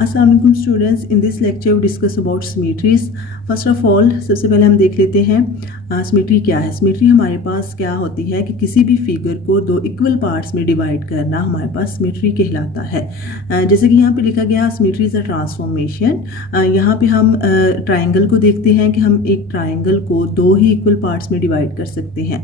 अस्सलाम वालेकुम students, in this lecture we discuss about symmetries. First of all सबसे पहले हम देख लेते हैं सिमेट्री क्या है। सिमेट्री हमारे पास क्या होती है कि किसी भी फिगर को दो इक्वल पार्ट्स में डिवाइड करना हमारे पास सिमेट्री कहलाता है। जैसे कि यहाँ पे लिखा गया सिमेट्री इज अ ट्रांसफॉर्मेशन। यहाँ पे हम ट्राइंगल को देखते हैं कि हम एक ट्राइंगल को दो ही इक्वल पार्ट्स में डिवाइड कर सकते हैं,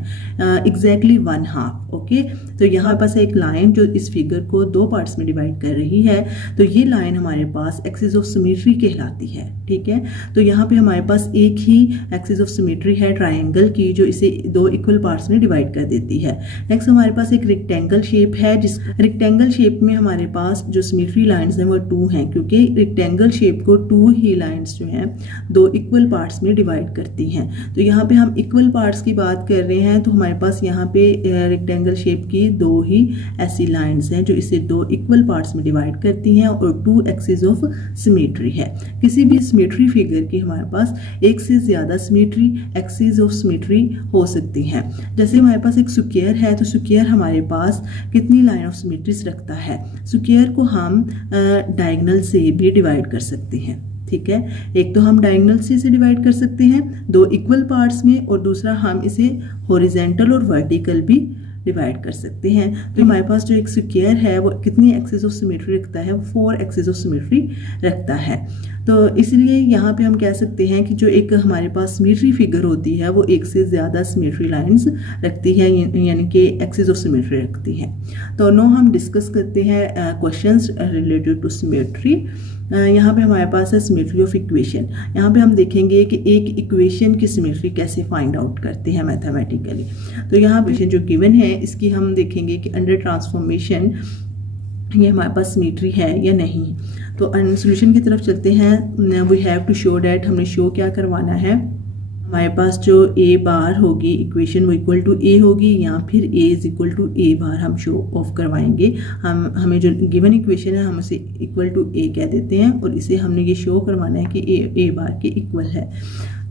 एग्जैक्टली 1/2। ओके, तो यहाँ पास एक लाइन जो इस फिगर को दो पार्ट्स में डिवाइड कर रही है, तो ये लाइन हमारे पास एक्सिस ऑफ सिमेट्री कहलाती है। ठीक है, तो यहाँ पे हमारे पास एक ही एक्सिस ऑफ सिमेट्री है ट्राइंगल की, जो इसे दो इक्वल पार्ट्स में डिवाइड कर देती है। नेक्स्ट हमारे पास एक रेक्टेंगल शेप है, जिस रेक्टेंगल शेप में हमारे पास जो सिमेट्री लाइंस हैं वो 2 हैं, क्योंकि रेक्टेंगल शेप को 2 ही लाइंस जो हैं दो इक्वल पार्ट्स में डिवाइड करती हैं। तो यहाँ पे हम इक्वल पार्ट्स की बात कर रहे हैं, तो हमारे पास यहाँ पे रेक्टेंगल शेप की 2 ही ऐसी लाइंस हैं जो इसे दो इक्वल पार्ट्स में डिवाइड करती हैं और 2 एक्सिस ऑफ सिमेट्री है। किसी भी सिमेट्री फिगर की हमारे पास एक से ज्यादा सिमेट्री एक्सिस ऑफ सिमेट्री हो सकती हैं। जैसे हमारे पास एक स्क्वायर है, तो स्क्वायर हमारे पास कितनी लाइन ऑफ सिमेट्रीज रखता है। स्क्वायर को हम डायगोनल से भी डिवाइड कर सकते हैं। ठीक है, एक तो हम डायगोनल से इसे डिवाइड कर सकते हैं दो इक्वल पार्ट्स में, और दूसरा हम इसे हॉरिजॉन्टल और वर्टिकल भी डिवाइड कर सकते हैं। तो हमारे पास जो एक स्क्वायर है वो कितनी एक्सिस ऑफ सिमेट्री रखता है, 4 एक्सिस ऑफ सिमेट्री रखता है। तो इसलिए यहाँ पे हम कह सकते हैं कि जो एक हमारे पास सिमेट्री फिगर होती है वो एक से ज़्यादा सिमेट्री लाइंस रखती है, यानी कि एक्सिस ऑफ सिमेट्री रखती है। तो नो हम डिस्कस करते हैं क्वेश्चंस रिलेटेड टू सिमेट्री। यहाँ पे हमारे पास है सिमेट्री ऑफ इक्वेशन। यहाँ पे हम देखेंगे कि एक इक्वेशन की सिमेट्री कैसे फाइंड आउट करते हैं मैथमेटिकली। तो यहाँ पे जो गिवन है इसकी हम देखेंगे कि अंडर ट्रांसफॉर्मेशन ये हमारे पास सिमेट्री है या नहीं। तो सोल्यूशन की तरफ चलते हैं। We have to show that, हमने शो क्या करवाना है, हमारे पास जो ए बार होगी इक्वेशन वो इक्वल टू ए होगी, या फिर ए इज इक्वल टू ए बार हम शो ऑफ करवाएंगे। हमें जो गिवन इक्वेशन है हम उसे इक्वल टू ए कह देते हैं, और इसे हमने ये शो करवाना है कि ए बार के इक्वल है।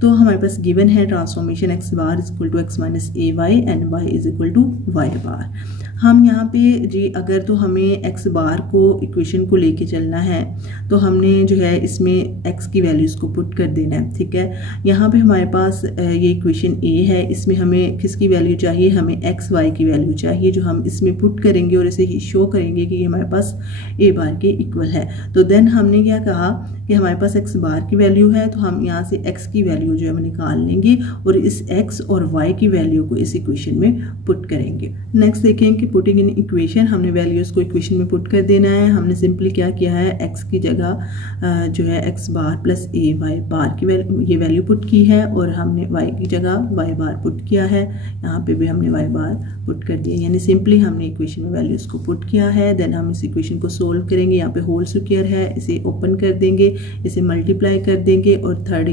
तो हमारे पास गिवन है transformation X bar is equal to X minus A Y and Y is equal to Y bar. हम यहाँ पे जी अगर तो हमें एक्स बार को इक्वेशन को लेके चलना है, तो हमने जो है इसमें एक्स की वैल्यूज़ को पुट कर देना है। ठीक है, यहाँ पे हमारे पास ये इक्वेशन ए है, इसमें हमें किसकी वैल्यू चाहिए, हमें एक्स वाई की वैल्यू चाहिए, जो हम इसमें पुट करेंगे और इसे शो करेंगे कि ये हमारे पास ए बार के इक्वल है। तो देन हमने क्या कहा कि हमारे पास एक्स बार की वैल्यू है, तो हम यहाँ से एक्स की वैल्यू जो है हम निकाल लेंगे और इस एक्स और वाई की वैल्यू को इस इक्वेशन में पुट करेंगे। नेक्स्ट देखें कि पुटिंग इन इक्वेशन, हमने वैल्यूज़ को इक्वेशन में पुट कर देना है। हमने सिंपली क्या किया है, एक्स की जगह जो है एक्स बार प्लस ए वाई बार की ये वैल्यू पुट की है, और हमने वाई की जगह वाई बार पुट किया है। यहाँ पे भी हमने वाई बार पुट कर दिया, यानी सिंपली हमने इक्वेशन में वैल्यूज़ को पुट किया है। देन हम इस इक्वेशन को सोल्व करेंगे। यहाँ पे होल स्क्वायर है, इसे ओपन कर देंगे, इसे मल्टीप्लाई कर देंगे, और थर्ड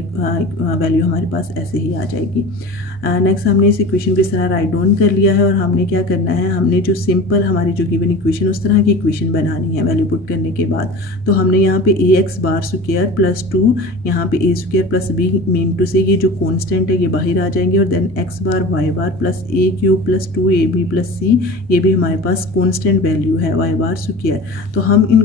वैल्यू हमारे पास ऐसे ही आ जाएगी। नेक्स्ट हमने इस इक्वेशन को इस तरह राइट डाउन कर लिया है, और हमने क्या करना है, हमने जो सिंपल हमारी जो गिवन इक्वेशन उस तरह की इक्वेशन बनानी है वैल्यू पुट करने के बाद। तो हमने यहाँ पे A X bar square plus 2, यहाँ पे A square plus B mean two से ये जो कॉन्स्टेंट है ये बाहर आ जाएंगे, और देन एक्स बार वाई बार प्लस ए क्यूब प्लस 2ab प्लस सी, ये भी हमारे पास कॉन्स्टेंट वैल्यू है वाई बार स्क्वायर। तो हम इन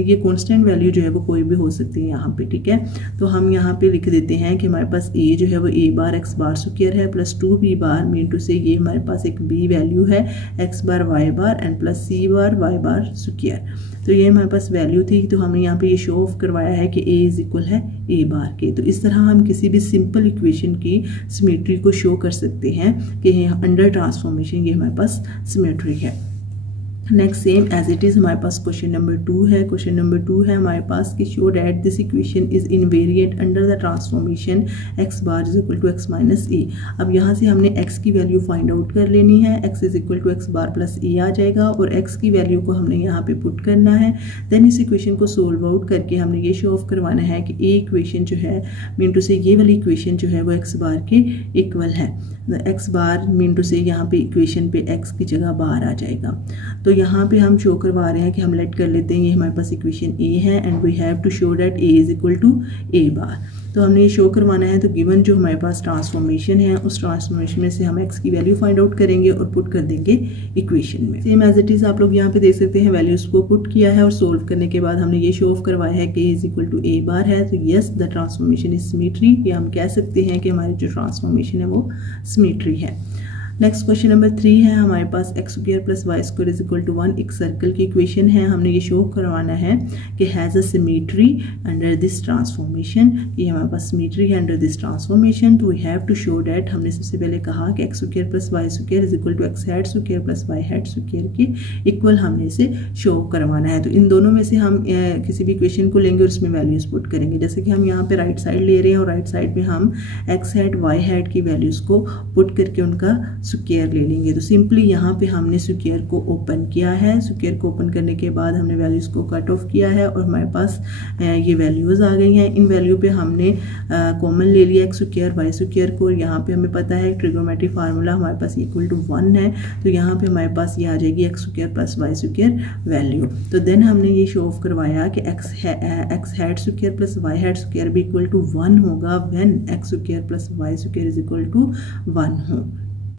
ये कॉन्स्टेंट वैल्यू जो है वो कोई भी हो सकती है यहाँ पे। ठीक है, तो हम यहाँ पे लिख देते हैं कि हमारे पास ए जो है वो A bar x bar square है plus 2b bar mean two से ये हमारे पास एक बी वैल्यू है x bar y bar and plus c bar y bar square. तो ये हमारे पास वैल्यू थी, तो हमने यहाँ पे ये शो ऑफ करवाया है कि ए इज इक्वल है ए बार के। तो इस तरह हम किसी भी सिंपल इक्वेशन की सिमेट्री को शो कर सकते हैं कि अंडर ट्रांसफॉर्मेशन ये हमारे पास सिमेट्री है। Next same as it is हमारे पास क्वेश्चन नंबर 2 है। क्वेश्चन नंबर 2 है हमारे पास कि show that this equation is invariant under the transformation X bar is equal to X minus A. अब यहाँ से हमने एक्स की वैल्यू फाइंड आउट कर लेनी है, X is equal to X bar plus A आ जाएगा, और एक्स की वैल्यू को हमने यहाँ पे पुट करना है। देन इस इक्वेशन को सोल्व आउट करके हमने ये शो ऑफ करवाना है कि ए इक्वेशन जो है मीन टू से ये वाली इक्वेशन जो है वो एक्स बार के इक्वल है। एक्स बार मीन टू से यहाँ पे इक्वेशन पे एक्स की जगह बार आ जाएगा। तो यहाँ पे हम शो करवा रहे हैं कि हम लेट कर लेते हैं ये हमारे पास इक्वेशन ए है, and we have to show that A is equal to A bar. तो हमने ये शो करवाना है। तो गिवन जो हमारे पास ट्रांसफॉर्मेशन है उस ट्रांसफॉर्मेशन में से हम x की वैल्यू फाइंड आउट करेंगे और पुट कर देंगे इक्वेशन में। सेम एज इट इज़ आप लोग यहाँ पे देख सकते हैं वैल्यूज़ को पुट किया है और सोल्व करने के बाद हमने ये शो ऑफ करवाया है कि इज इक्वल टू a बार है। तो yes the transformation is symmetry, या हम कह सकते हैं कि हमारी जो ट्रांसफॉर्मेशन है वो सिमेट्री है। नेक्स्ट क्वेश्चन नंबर 3 है हमारे पास X square plus Y square is equal to 1 एक सर्कल की इक्वेशन है। हमने ये शो करवाना है कि has a symmetry under this transformation, ये हमारे पास सिमेट्री है अंडर दिस ट्रांसफॉर्मेशन। तो we have to show that, हमने सबसे पहले कहा कि x square plus Y square is equal to x hat square plus y hat square के इक्वल हमने इसे शो करवाना है। तो इन दोनों में से हम किसी भी इक्वेशन को लेंगे और उसमें वैल्यूज़ पुट करेंगे। जैसे कि हम यहाँ पे राइट साइड ले रहे हैं और राइट साइड में हम एक्स हैट वाई हैट की वैल्यूज़ को पुट करके उनका स्क्वायर ले लेंगे। तो सिंपली यहाँ पे हमने स्क्वायर को ओपन किया है। स्क्वायर को ओपन करने के बाद हमने वैल्यूज़ को कट ऑफ किया है और हमारे पास ये वैल्यूज़ आ गई हैं। इन वैल्यू पे हमने कॉमन ले लिया एक्स स्क्वायर वाई स्क्वायर को। यहाँ पे हमें पता है ट्रिग्नोमेट्रिक फार्मूला हमारे पास इक्वल टू 1 है। तो यहाँ पे हमारे पास ये आ जाएगी x square plus Y square value. तो देन हमने ये शो ऑफ करवाया कि x hat square plus y hat square भी इक्वल टू 1 होगा when x square plus Y square is equal to 1 हो।